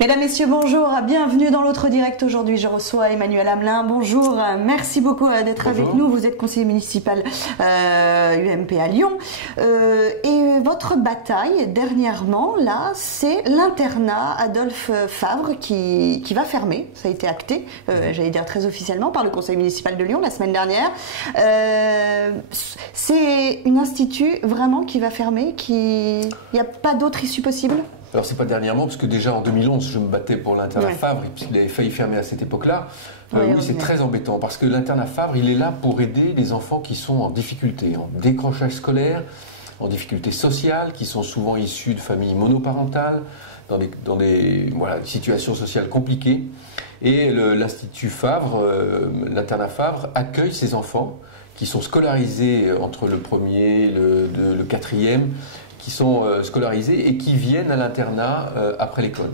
Mesdames, Messieurs, bonjour, bienvenue dans l'autre direct. Aujourd'hui, je reçois Emmanuel Hamelin. Bonjour, merci beaucoup d'être avec nous. Vous êtes conseiller municipal UMP à Lyon. Et votre bataille, dernièrement, là, c'est l'internat Adolphe Fabre qui va fermer. Ça a été acté, j'allais dire très officiellement, par le conseil municipal de Lyon la semaine dernière. C'est un institut vraiment qui va fermer, il n'y a pas d'autre issue possible? Alors c'est pas dernièrement, parce que déjà en 2011, je me battais pour l'internat Fabre, puisqu'il avait failli fermer à cette époque-là. Oui, c'est très embêtant, parce que l'internat Fabre, il est là pour aider les enfants qui sont en difficulté, en décrochage scolaire, en difficulté sociale, qui sont souvent issus de familles monoparentales, dans des situations sociales compliquées. Et l'Institut Fabre, l'internat Fabre, accueille ces enfants qui sont scolarisés entre le premier et le quatrième, qui sont scolarisés et qui viennent à l'internat après l'école.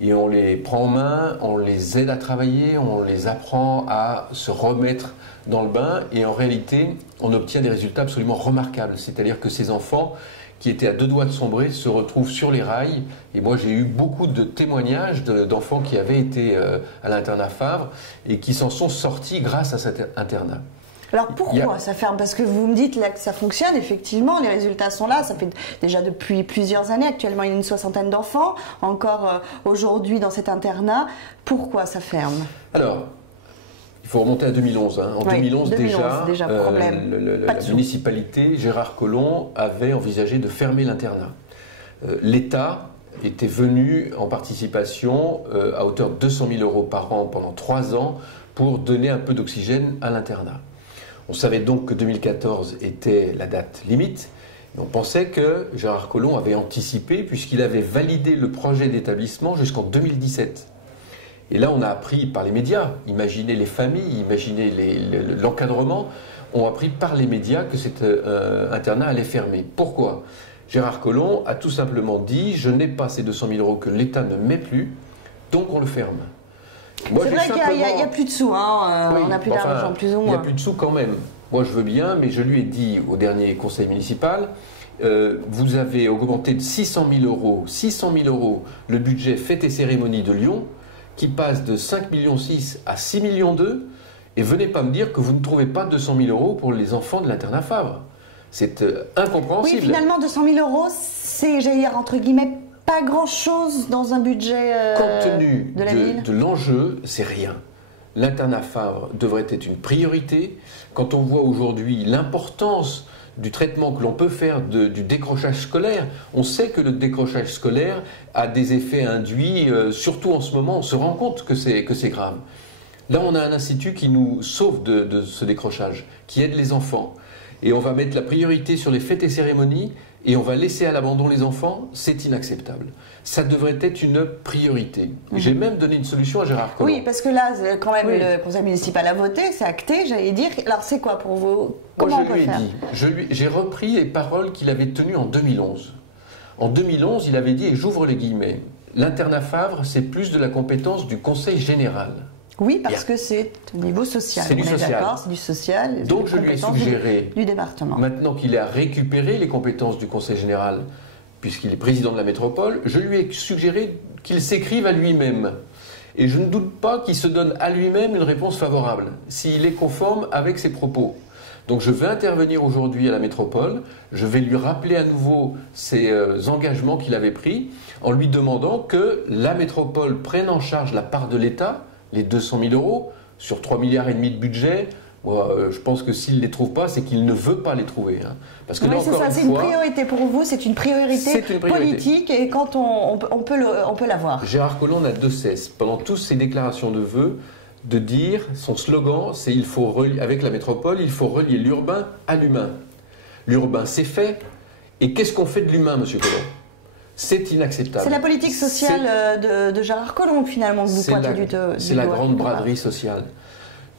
Et on les prend en main, on les aide à travailler, on les apprend à se remettre dans le bain et en réalité, on obtient des résultats absolument remarquables. C'est-à-dire que ces enfants qui étaient à deux doigts de sombrer se retrouvent sur les rails. Et moi, j'ai eu beaucoup de témoignages d'enfants qui avaient été à l'internat Fabre et qui s'en sont sortis grâce à cet internat. Alors pourquoi ça ferme? Parce que vous me dites là que ça fonctionne, effectivement, les résultats sont là, ça fait déjà depuis plusieurs années, actuellement il y a une soixantaine d'enfants, encore aujourd'hui dans cet internat. Pourquoi ça ferme? Alors, il faut remonter à 2011. En 2011 déjà la municipalité, Gérard Collomb, avait envisagé de fermer l'internat. L'État était venu en participation à hauteur de 200 000 € par an pendant 3 ans pour donner un peu d'oxygène à l'internat. On savait donc que 2014 était la date limite. On pensait que Gérard Collomb avait anticipé puisqu'il avait validé le projet d'établissement jusqu'en 2017. Et là, on a appris par les médias, imaginez les familles, imaginez l'encadrement, ont appris par les médias que cet internat allait fermer. Pourquoi? Gérard Collomb a tout simplement dit « Je n'ai pas ces 200 000 € que l'État ne met plus, donc on le ferme ». C'est vrai qu'il n'y a plus de sous, on n'a plus d'argent, plus ou moins. Il n'y a plus de sous quand même. Moi je veux bien, mais je lui ai dit au dernier conseil municipal, vous avez augmenté de 600 000 € le budget fêtes et cérémonies de Lyon, qui passe de 5,6 millions à 6,2 millions, et venez pas me dire que vous ne trouvez pas 200 000 € pour les enfants de l'internat Fabre. C'est incompréhensible. Oui, finalement 200 000 €, c'est, j'allais dire, entre guillemets, pas grand-chose dans un budget compte tenu de la ville. De l'enjeu, c'est rien. L'internat Fabre devrait être une priorité. Quand on voit aujourd'hui l'importance du traitement que l'on peut faire du décrochage scolaire, on sait que le décrochage scolaire a des effets induits, surtout en ce moment, on se rend compte que c'est grave. Là, on a un institut qui nous sauve de ce décrochage, qui aide les enfants. Et on va mettre la priorité sur les fêtes et cérémonies et on va laisser à l'abandon les enfants, c'est inacceptable. Ça devrait être une priorité. J'ai même donné une solution à Gérard Collomb. Oui, parce que là, quand même, le conseil municipal a voté, c'est acté, j'allais dire. Alors, c'est quoi pour vous? Comment on peut faire? J'ai repris les paroles qu'il avait tenues en 2011. En 2011, il avait dit, et j'ouvre les guillemets, l'internat Fabre, c'est plus de la compétence du conseil général. Oui, parce que c'est au niveau social. C'est du social. C'est du social. Donc je lui ai suggéré, du département. Maintenant qu'il a récupéré les compétences du conseil général, puisqu'il est président de la métropole, je lui ai suggéré qu'il s'écrive à lui-même. Et je ne doute pas qu'il se donne à lui-même une réponse favorable, s'il est conforme avec ses propos. Donc je vais intervenir aujourd'hui à la métropole, je vais lui rappeler à nouveau ses engagements qu'il avait pris, en lui demandant que la métropole prenne en charge la part de l'État, les 200 000 € sur 3,5 milliards de budget. Moi, je pense que s'il ne les trouve pas, c'est qu'il ne veut pas les trouver. Parce que là, c'est ça, c'est une priorité pour vous, c'est une priorité politique et quand on peut l'avoir. Gérard Collomb n'a de cesse, pendant toutes ses déclarations de vœux, de dire, son slogan, c'est avec la métropole, il faut relier l'urbain à l'humain. L'urbain, c'est fait. Et qu'est-ce qu'on fait de l'humain, monsieur Collomb? C'est inacceptable. C'est la politique sociale de Gérard Collomb, finalement, que vous pointez du doigt. C'est la grande braderie sociale.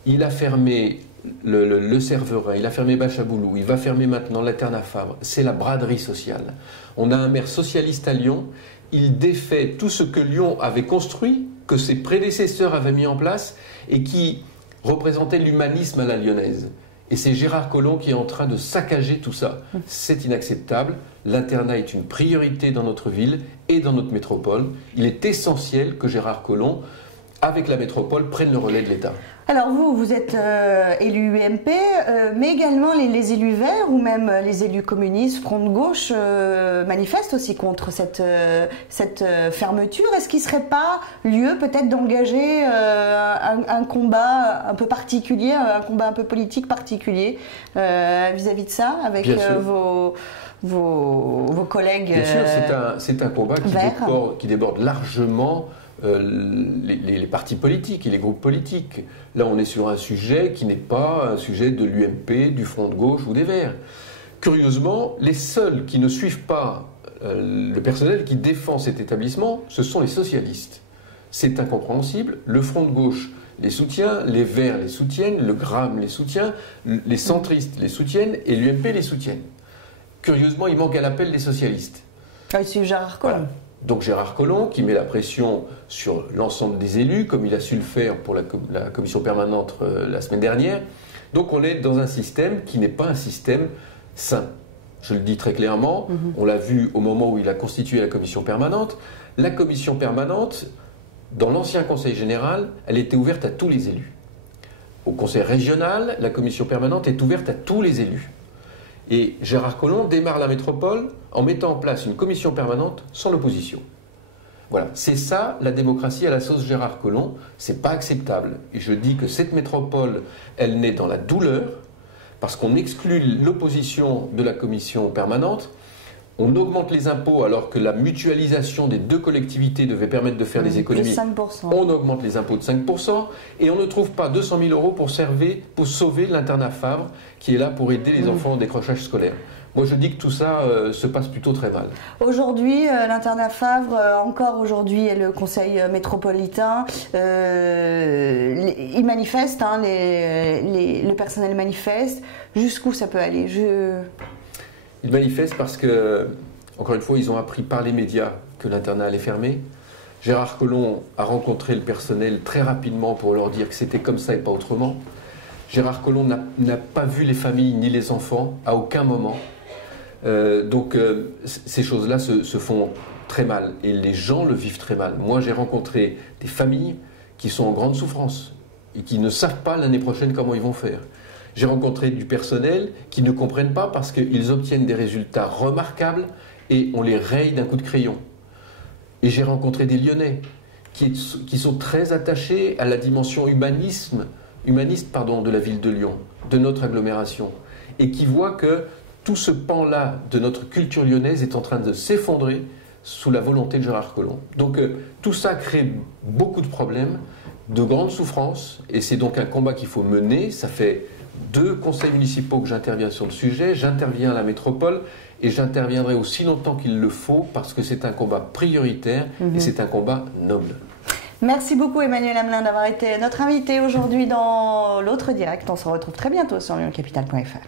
Il a fermé le Cerverin, il a fermé Bachaboulou, il va fermer maintenant l'internat Fabre. C'est la braderie sociale. On a un maire socialiste à Lyon, il défait tout ce que Lyon avait construit, que ses prédécesseurs avaient mis en place et qui représentait l'humanisme à la lyonnaise. Et c'est Gérard Collomb qui est en train de saccager tout ça. C'est inacceptable. L'internat est une priorité dans notre ville et dans notre métropole. Il est essentiel que Gérard Collomb, avec la métropole, prenne le relais de l'État. Alors vous êtes élu UMP, mais également les élus verts ou même les élus communistes, Front de gauche, manifestent aussi contre cette fermeture. Est-ce qu'il ne serait pas lieu peut-être d'engager un combat un peu particulier, un combat un peu politique particulier vis-à-vis de ça, avec vos collègues Bien sûr, c'est un combat qui déborde largement les partis politiques et les groupes politiques. Là, on est sur un sujet qui n'est pas un sujet de l'UMP, du Front de gauche ou des Verts. Curieusement, les seuls qui ne suivent pas le personnel qui défend cet établissement, ce sont les socialistes. C'est incompréhensible. Le Front de gauche les soutient, les Verts les soutiennent, le GRAM les soutient, les centristes les soutiennent et l'UMP les soutiennent. Curieusement, il manque à l'appel les socialistes. Ah, c'est Gérard Collomb. Voilà. Donc Gérard Collomb qui met la pression sur l'ensemble des élus, comme il a su le faire pour la commission permanente la semaine dernière. Donc on est dans un système qui n'est pas un système sain. Je le dis très clairement, on l'a vu au moment où il a constitué la commission permanente. La commission permanente, dans l'ancien conseil général, elle était ouverte à tous les élus. Au conseil régional, la commission permanente est ouverte à tous les élus. Et Gérard Collomb démarre la métropole en mettant en place une commission permanente sans l'opposition. Voilà, c'est ça la démocratie à la sauce Gérard Collomb, c'est pas acceptable. Et je dis que cette métropole, elle naît dans la douleur, parce qu'on exclut l'opposition de la commission permanente, on augmente les impôts alors que la mutualisation des deux collectivités devait permettre de faire des économies. 5%. On augmente les impôts de 5% et on ne trouve pas 200 000 euros pour sauver l'internat Favre qui est là pour aider les enfants au décrochage scolaire. Moi, je dis que tout ça se passe plutôt très mal. Aujourd'hui, l'internat Favre, encore aujourd'hui, le conseil métropolitain, il manifeste, hein, le personnel manifeste. Jusqu'où ça peut aller? Ils manifestent parce que, encore une fois, ils ont appris par les médias que l'internat allait fermer. Gérard Collomb a rencontré le personnel très rapidement pour leur dire que c'était comme ça et pas autrement. Gérard Collomb n'a pas vu les familles ni les enfants à aucun moment. Donc ces choses-là se font très mal et les gens le vivent très mal. Moi, j'ai rencontré des familles qui sont en grande souffrance et qui ne savent pas l'année prochaine comment ils vont faire. J'ai rencontré du personnel qui ne comprennent pas parce qu'ils obtiennent des résultats remarquables et on les raye d'un coup de crayon. Et j'ai rencontré des Lyonnais qui sont très attachés à la dimension humaniste de la ville de Lyon, de notre agglomération, et qui voient que tout ce pan-là de notre culture lyonnaise est en train de s'effondrer sous la volonté de Gérard Collomb. Donc tout ça crée beaucoup de problèmes, de grandes souffrances, et c'est donc un combat qu'il faut mener. Ça fait 2 conseils municipaux que j'interviens sur le sujet, j'interviens à la métropole et j'interviendrai aussi longtemps qu'il le faut parce que c'est un combat prioritaire et c'est un combat noble. Merci beaucoup Emmanuel Hamelin d'avoir été notre invité aujourd'hui dans l'autre direct. On se retrouve très bientôt sur lyoncapital.fr.